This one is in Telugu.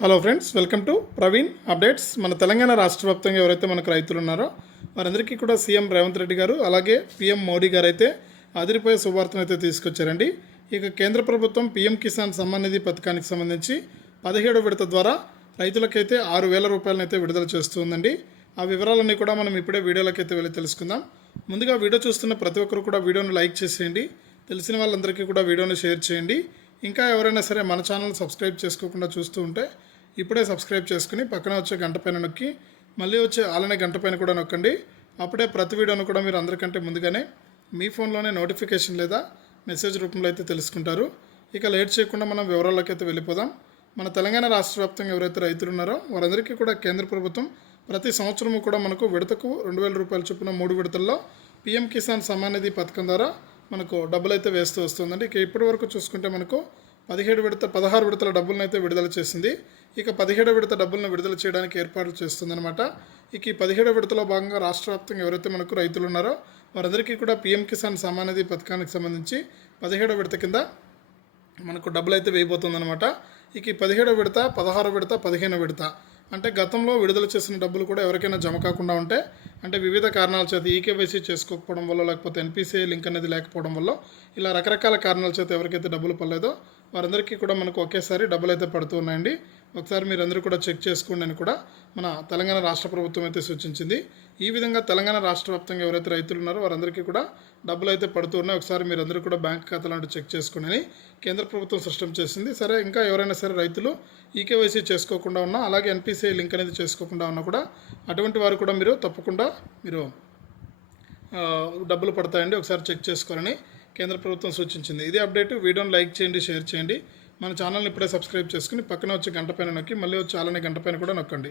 Hello friends welcome to Praveen updates మన తెలంగాణ రాష్ట్ర వ్యాప్తంగా ఎవరైతే మనకు రైతులు ఉన్నారో వారందరికీ కూడా సీఎం రేవంత్ రెడ్డి గారు అలాగే పీఎం మోడీ గారు అయితే అదిరిపోయే శుభార్తను అయితే తీసుకొచ్చారండి. ఇక కేంద్ర ప్రభుత్వం పీఎం కిసాన్ సమ్మాన్ నిధి పథకానికి సంబంధించి పదిహేడు విడత ద్వారా రైతులకైతే ఆరు వేల రూపాయలను అయితే విడుదల చేస్తుందండి ఆ వివరాలన్నీ కూడా మనం ఇప్పుడే వీడియోలకైతే వెళ్ళి తెలుసుకుందాం. ముందుగా వీడియో చూస్తున్న ప్రతి ఒక్కరు కూడా వీడియోను లైక్ చేసేయండి. తెలిసిన వాళ్ళందరికీ కూడా వీడియోను షేర్ చేయండి. ఇంకా ఎవరైనా సరే మన ఛానల్ సబ్స్క్రైబ్ చేసుకోకుండా చూస్తూ ఉంటే ఇప్పుడే సబ్స్క్రైబ్ చేసుకుని పక్కన వచ్చే గంట పైన నొక్కి మళ్ళీ వచ్చే ఆలనే గంట పైన కూడా నొక్కండి. అప్పుడే ప్రతి వీడియోను కూడా మీరు అందరికంటే ముందుగానే మీ ఫోన్లోనే నోటిఫికేషన్ లేదా మెసేజ్ రూపంలో అయితే తెలుసుకుంటారు. ఇక లేట్ చేయకుండా మనం వివరాల్లోకి అయితే వెళ్ళిపోదాం. మన తెలంగాణ రాష్ట్ర వ్యాప్తంగా ఎవరైతే రైతులు ఉన్నారో వారందరికీ కూడా కేంద్ర ప్రభుత్వం ప్రతి సంవత్సరము కూడా మనకు విడతకు రెండు వేల రూపాయలు చొప్పున మూడు విడతల్లో పీఎం కిసాన్ సమ్మాన్ నిధి పథకం ద్వారా మనకు డబ్బులు అయితే వేస్తూ వస్తుందండి. ఇక ఇప్పటి వరకు చూసుకుంటే మనకు పదిహేడు విడత పదహారు విడతల డబ్బులను అయితే విడుదల చేసింది. ఇక పదిహేడు విడత డబ్బులను విడుదల చేయడానికి ఏర్పాట్లు చేస్తుందన్నమాట. ఇక ఈ పదిహేడో విడతలో భాగంగా రాష్ట్ర వ్యాప్తంగా ఎవరైతే మనకు రైతులు ఉన్నారో వారందరికీ కూడా పీఎం కిసాన్ సమానిధి పథకానికి సంబంధించి పదిహేడో విడత కింద మనకు డబ్బులు అయితే వేయబోతుందన్నమాట. ఇక ఈ పదిహేడో విడత పదహారో విడత పదిహేనో విడత అంటే గతంలో విడుదల చేసిన డబ్బులు కూడా ఎవరికైనా జమ కాకుండా ఉంటే అంటే వివిధ కారణాల చేత ఈకేవైసీ చేసుకోకపోవడం వల్ల లేకపోతే ఎన్పిసిఐ లింక్ అనేది లేకపోవడం వల్ల ఇలా రకరకాల కారణాల చేత ఎవరికైతే డబ్బులు పడలేదో వారందరికీ కూడా మనకు ఒకేసారి డబ్బులు అయితే పడుతూ ఉన్నాయండి. ఒకసారి మీరు అందరూ కూడా చెక్ చేసుకోండి అని కూడా మన తెలంగాణ రాష్ట్ర ప్రభుత్వం అయితే సూచించింది. ఈ విధంగా తెలంగాణ రాష్ట్ర వ్యాప్తంగా ఎవరైతే రైతులు ఉన్నారో వారందరికీ కూడా డబ్బులు అయితే పడుతున్నాయి ఒకసారి మీరు అందరూ కూడా బ్యాంక్ ఖాతాలు చెక్ చేసుకోండి అని కేంద్ర ప్రభుత్వం స్పష్టం చేసింది. సరే ఇంకా ఎవరైనా సరే రైతులు ఈకేవైసీ చేసుకోకుండా ఉన్నా అలాగే ఎన్పిసిఐ లింక్ అనేది చేసుకోకుండా ఉన్నా కూడా అటువంటి వారు కూడా మీరు తప్పకుండా మీరు డబ్బులు పడతాయండి. ఒకసారి చెక్ చేసుకోవాలని కేంద్ర ప్రభుత్వం సూచించింది. ఇది అప్డేట్. వీడియోని లైక్ చేయండి షేర్ చేయండి. మన ఛానల్ని ఇప్పుడే సబ్స్క్రైబ్ చేసుకుని పక్కన వచ్చే గంట పైన నొక్కి మళ్ళీ వచ్చే అలానే గంట పైన కూడా నొక్కండి.